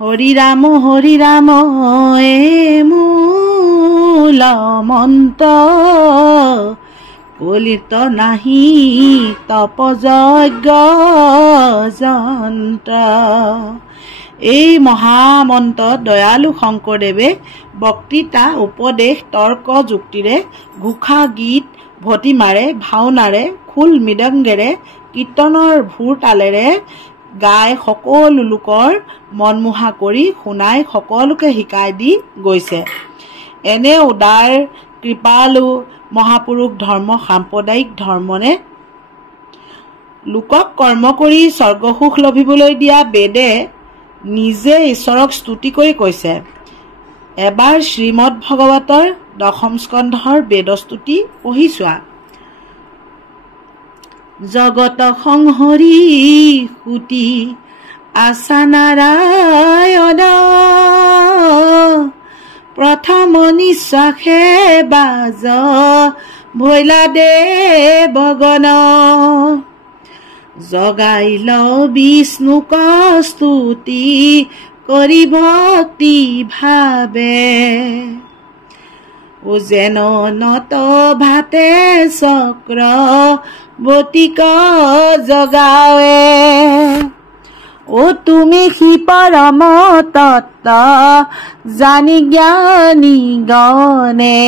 হৰি ৰাম এ মূল মন্ত্ৰ কলিত নাহি তপযজ্ঞ যন্ত্ৰ। এই মহামন্ত্ৰ দয়ালু শংকৰদেৱে বক্তৃতা উপদেশ তৰ্ক যুক্তিৰে ঘোষা গীত ভটিমাৰে ভাওনাৰে খোল মৃদংগেৰে কীৰ্তনৰ ভুৰ তালেৰে গাই সকলো লোকৰ মনমোহা কৰি শুনাই সকলোকে শিকাই দি গৈছে। এনে উদাৰ কৃপালু মহাপুৰুষ ধৰ্ম সাম্প্ৰদায়িক ধৰ্মনে লোকক কৰ্ম কৰি স্বৰ্গসুখ লভিবলৈ দিয়া বেদে নিজে ঈশ্বৰক স্তুতি কৰি কৈছে। এবাৰ শ্ৰীমদ ভাগৱতৰ দশম স্কন্ধৰ বেদস্তুতি পঢ়ি চোৱা। জগত সংহৰি সুতি আছা নাৰায়ণ প্ৰথম নিশ্বাসে বাজ ভৈলা দেৱগণ জগাইল বিষ্ণুক স্তুতি কৰি ভক্তি ভাবে যেন নত ভাতে চক্ৰ বতিক জগাৱে তুমি সি পৰম তত্ত্ব জানি জ্ঞানী গণে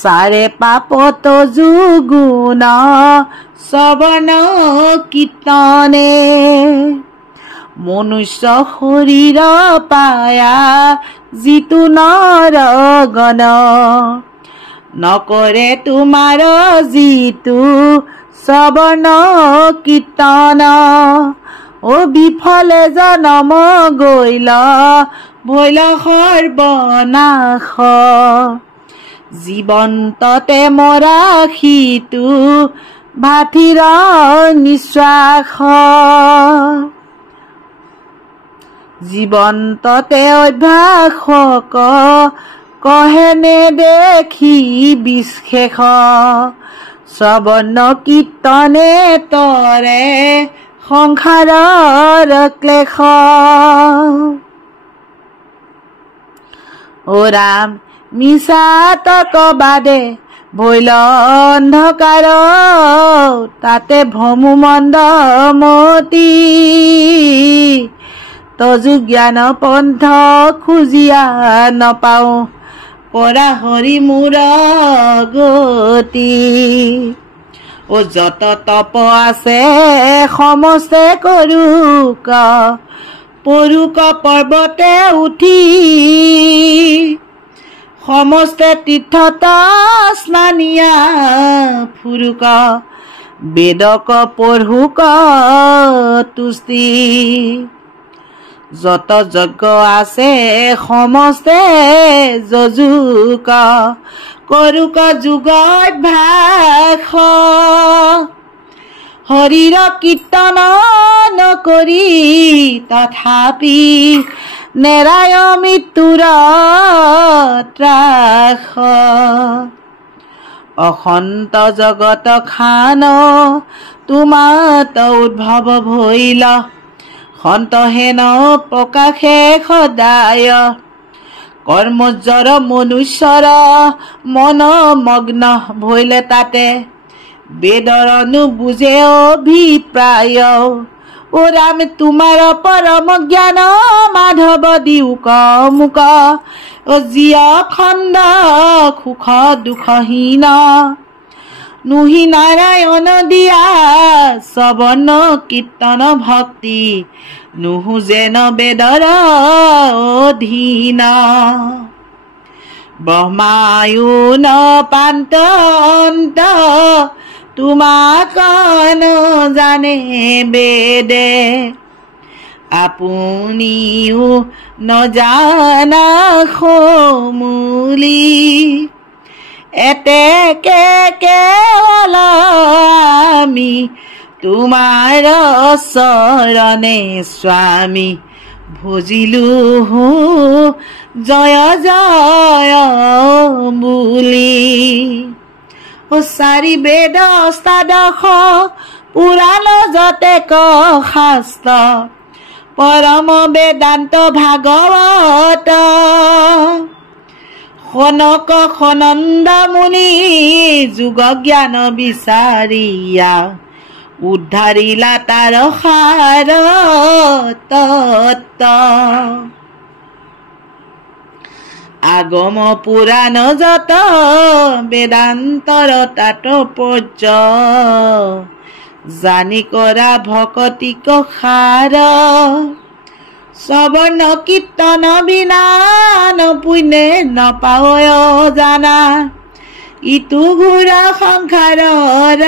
চাৰে পাপত যুগুণ শ্ৰৱণ কীৰ্তনে মনুষ্য শৰীৰ পায়া যিটো নৰ গণ নকৰে তোমাৰ যিটো শ্ৰৱণ কীৰ্তন বিফলে জনম গৈল ভৈল সৰ্বনাশ জীৱন্ততে মৰা সিটো ভাথিৰ নিশ্বাস জীৱন্ততে অভ্যাসক কহেনে দেখি বিশেষ শ্ৰৱণ কীৰ্তনে তৰে সংসাৰৰ ক্লেশ ৰাম মিছাতক বাদে ভৈল অন্ধকাৰ তাতে ভমু মন্দ মতি তজু জ্ঞান পন্থ খুজিয়া নপাও পৰা হৰি মূৰ গতি যত তপ আছে সমস্তে কৰোক পৰুক পৰ্বতে উঠি সমস্তে তীৰ্থত স্নানিয়া ফুৰুক বেদক পঢ়ুক তুষ্টি যত যজ্ঞ আছে সমস্তে যজুক কৰোক যোগ অভ্যাস হৰিৰ কীৰ্তন নকৰি তথাপি নেৰায় মৃত্যুৰ ত্ৰাস অসন্ত জগত খান তোমাত উদ্ভৱ ভৈল সন্তহেন প্ৰকাশে সদায় কৰ্মজ্বৰ মনুষ্যৰ মন মগ্ন ভৈলে তাতে বেদৰ নুবুজে অভিপ্ৰায় ৰাম তোমাৰ পৰম জ্ঞান মাধৱ দিউক মুক জিয় খণ্ড সুখ দুখহীন নুহি নাৰায়ণ দিয়া শ্ৰৱণ কীৰ্তন ভক্তি নুহু যেন বেদৰ অধীন ব্ৰহ্মায়ুন পান্ত অন্ত তোমাক জানে বেদে আপুনিও নজানা সমূলি এতেকে কেৱল আমি তোমাৰ চৰণে স্বামী ভজিলো জয় জয় বুলি চাৰি বেদ অষ্টাদশ পুৰাণ যতেক শাস্ত্ৰ পৰম বেদান্ত ভাগৱত সনক সনন্দ মুনি যোগ জ্ঞান বিচাৰিয়া উদ্ধাৰিলা তাৰ সাৰ তত্ত্ব আগম পুৰাণ যত বেদান্তৰ তাৎপৰ্য জানি কৰা ভকতিক সাৰ শ্ৰৱণ কীৰ্তন বিনা পুণ্যে নপাৱয় জানা ইটো ঘূৰা সংসাৰৰ